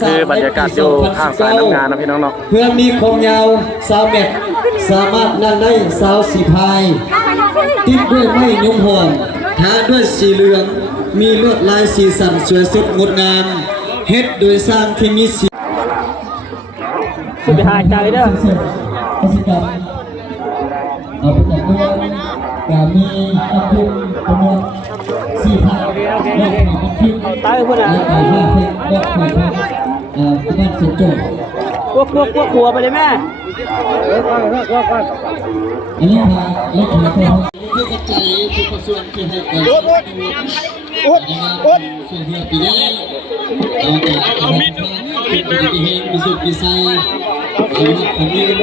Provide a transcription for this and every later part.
คือบรรยากาศอยู่ข้างสายน้ำงานนะพี่น้องเนาะเพื่อมีความยาว3 เมตรสามารถนั่งได้24 พายติดด้วยไม้ยุงหอมทาด้วยสีเหลืองมีลวดลายสีสันสวยสดงดงามเฮ็ดโดยสร้างที่มีสีสุดหายใจเด้อกิจกรรมเอาไปจัดด้วยก็มีอัพพิมจำนวน4 พายรอบของอัพพิมและการ5 เพลงรอบของคณะสุดโจทย์พวกหัวไปเลยแม่อันนี้พาเล็กมาเป็นผู้กระจายทุกส่วนที่ให้เกิดส่วนเพื่อปีนี้เอามิดเลยนะมีสุดปีไซผมมีโบ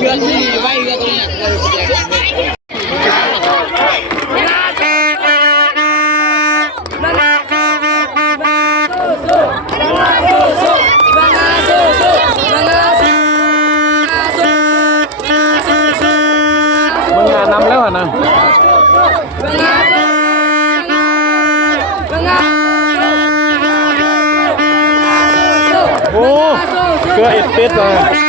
เฮือนที่ไว้เฮือนตรงนี้มันงานนำแล้วนะโอ้เกลืออิดปิดเลย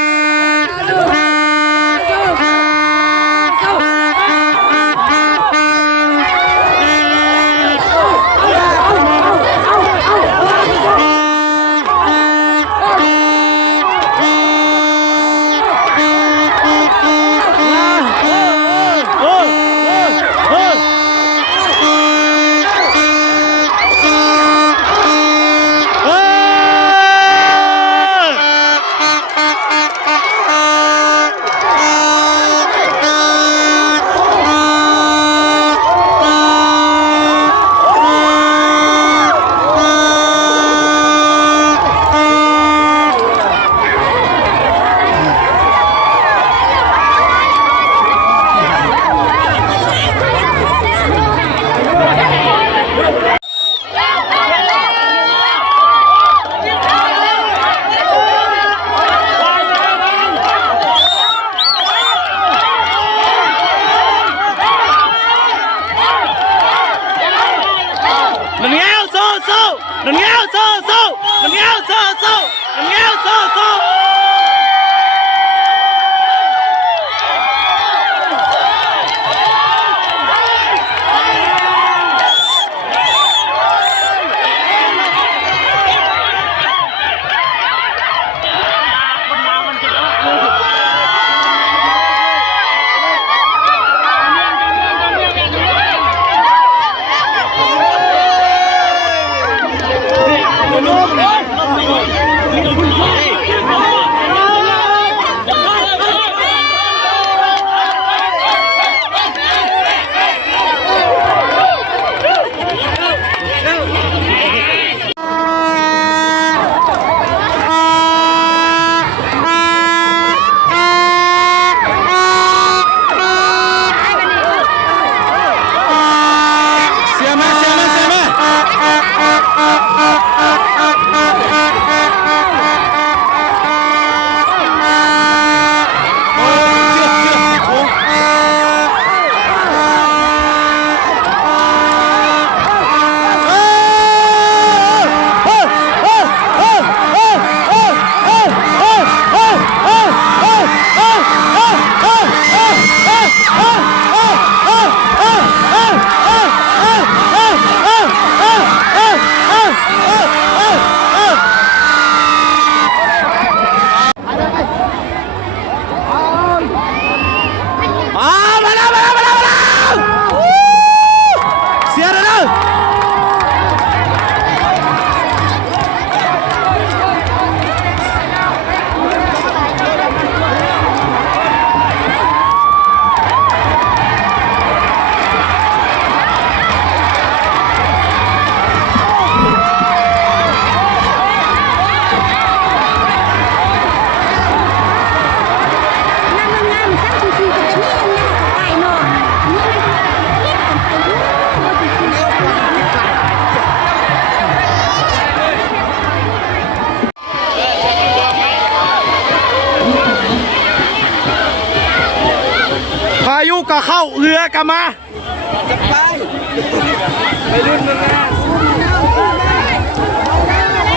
ก็เข้าเรือกลับมา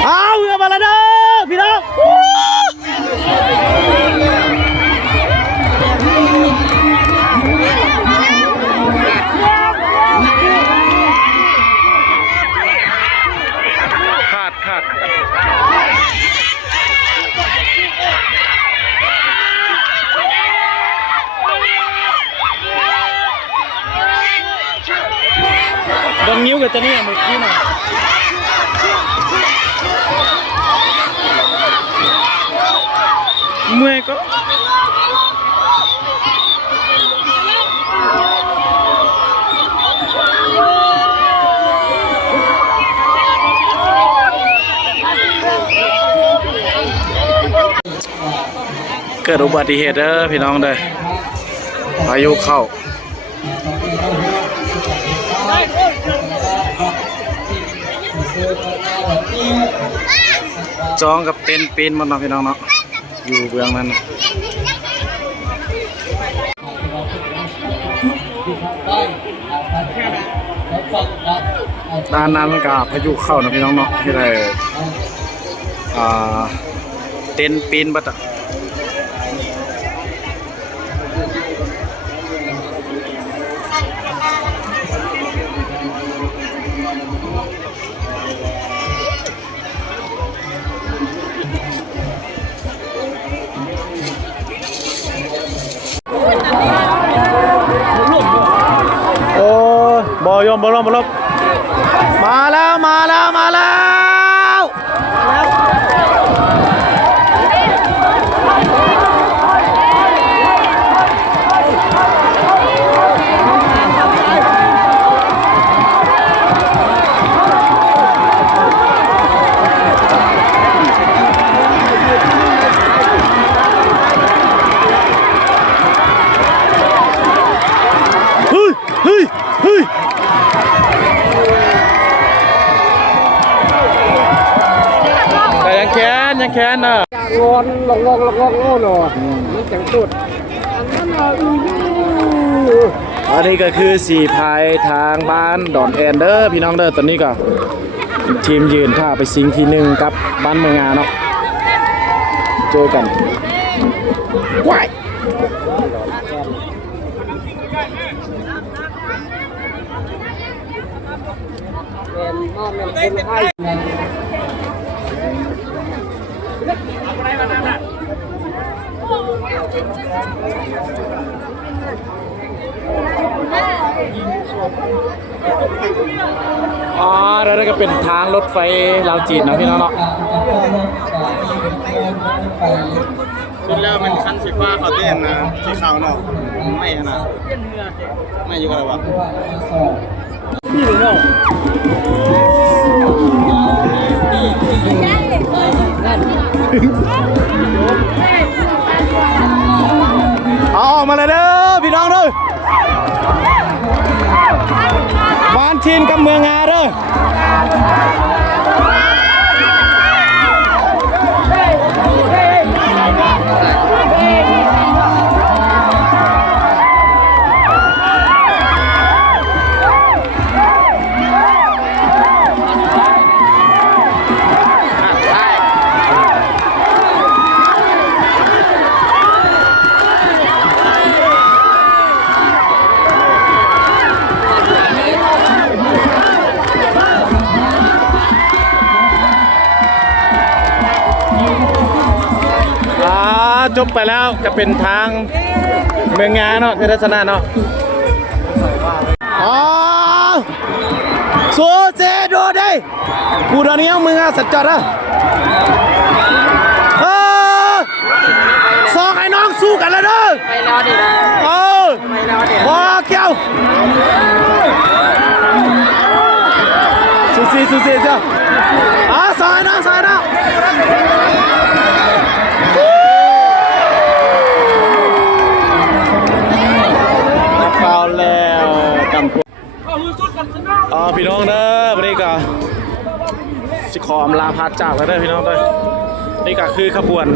เอาเรือมาแล้วเด้อพี่น้องขาดโดนนิ้วกับจะเนี่ยมือกี้หน่อยเมื่อยก็เกิดอุบัติเหตุเด้อพี่น้องเด้อพายุเข้าจองกับเต็นท์ปีนมันเนาะพี่น้องเนาะอยู่เบื้องนั้นด้านนั้นกับพายุเข้านะพี่น้องเนาะที่ไรเต็นท์ปีนบัดบอยอมบอลบอลบมาแล้วเฮ้ยยังแค้นน่ะงอนลงหนอมันจังสุดอันนี้ก็คือสี่พายทางบ้านดอนแอนเดอร์พี่น้องเด้อตอนนี้ก็ทีมยืนท่าไปซิงที่1กับบ้านเมืองงาเนาะเจอกันว้ายแล้วก็เป็นทางรถไฟลาวจีนนะพี่น้องเนาะชุดแล้วมันคันสีฟ้าเขาเต้นนะสีขาวเนาะไม่นะไม่อยู่อะไรวะพี่หรือเนาะเอาออกมาเลยเด้อพี่น้องเด้อบ้านทินกับเมืองงาเด้อจบไปแล้วจะเป็นทางเมืองงาเนาะคือทัศนะเนาะสู้เจดูดิกูตอนนี้เอามือสัจจ์อะสองไอ้น้องสู้กันแล้วเด้อไปรอดิว้าเกี่ยวสู้เจ้าสายน้องแล้วกำพี่น้องเด้อวันนี้ก็สิขออำลาพาจากแล้วเด้อพี่น้องเด้อนี่ก็คือขบวน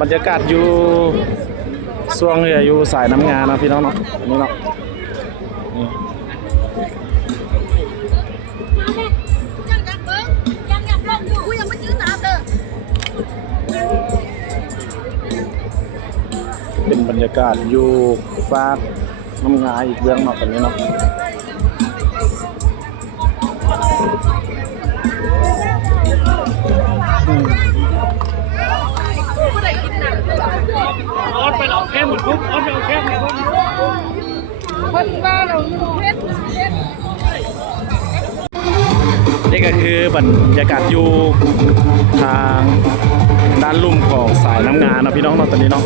บรรยากาศอยู่ ช่วงเรืออยู่สายน้ำงานนะพี่น้องเนาะนี่เนาะนี่เป็นบรรยากาศอยู่ฟากน้ำงานอีกเรื่องเนาะตอนนี้เนาะนี่ก็คือบรรยากาศอยู่ทางด้านลุ่มของสายน้ำงานนะพี่น้องเนาะตอนนี้เนาะ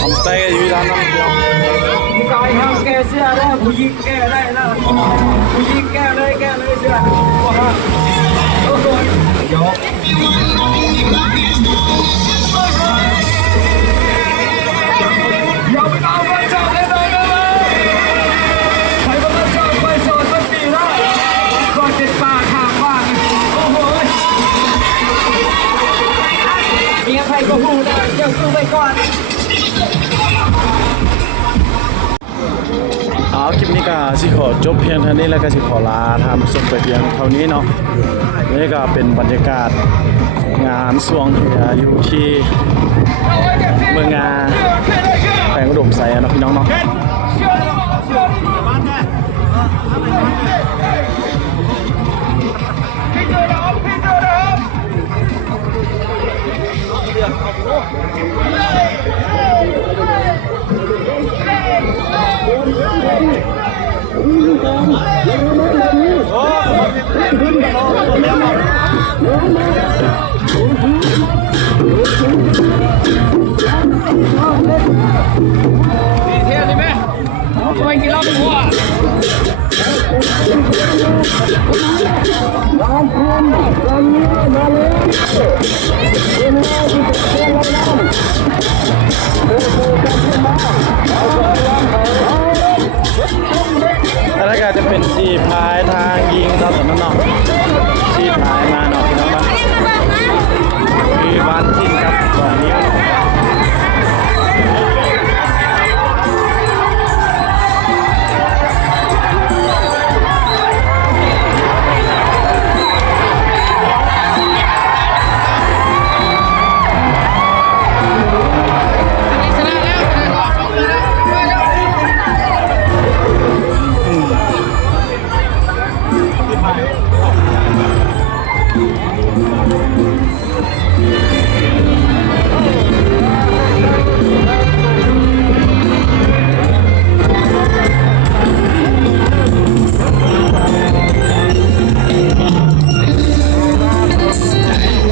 ทำไส้อยู่ด้านนั้นเดียว กายห้ามแก้เสื้อได้ผู้หญิงแก้ได้นะผู้หญิงแก้เลยเสื้อว้าโอ้โหยกอย่าไปเอาไปจับเลยใครก็มาจับไปสอนมันปีละก่อนติดปากถามว่าโอ้โหเมียใครก็พูดได้เจ้าสู้ไปก่อน เอาคลิปนี้ก็สิขอจบเพียงเท่านี้แล้วก็สิขอลาทำส่งไปเพียงเท่านี้เนาะนี่ก็เป็นบรรยากาศงานสวงเหืออยู่ที่เมืองงาแขวงอุดมไซน์เนาะพี่น้องเนาะเที่ยวนี่ไหมไปกินเหล้าเป็นหัว แล้วก็จะเป็นสีพายทางยิงตอนนั้นเนาะสีพายมาเนาะพี่น้องเนาะคือบ้านทิ้งกับตอนนี้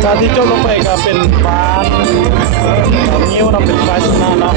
การที่จบลงไปก็เป็นบ้านนิ้วเนาะเป็นไฟสนาเนาะ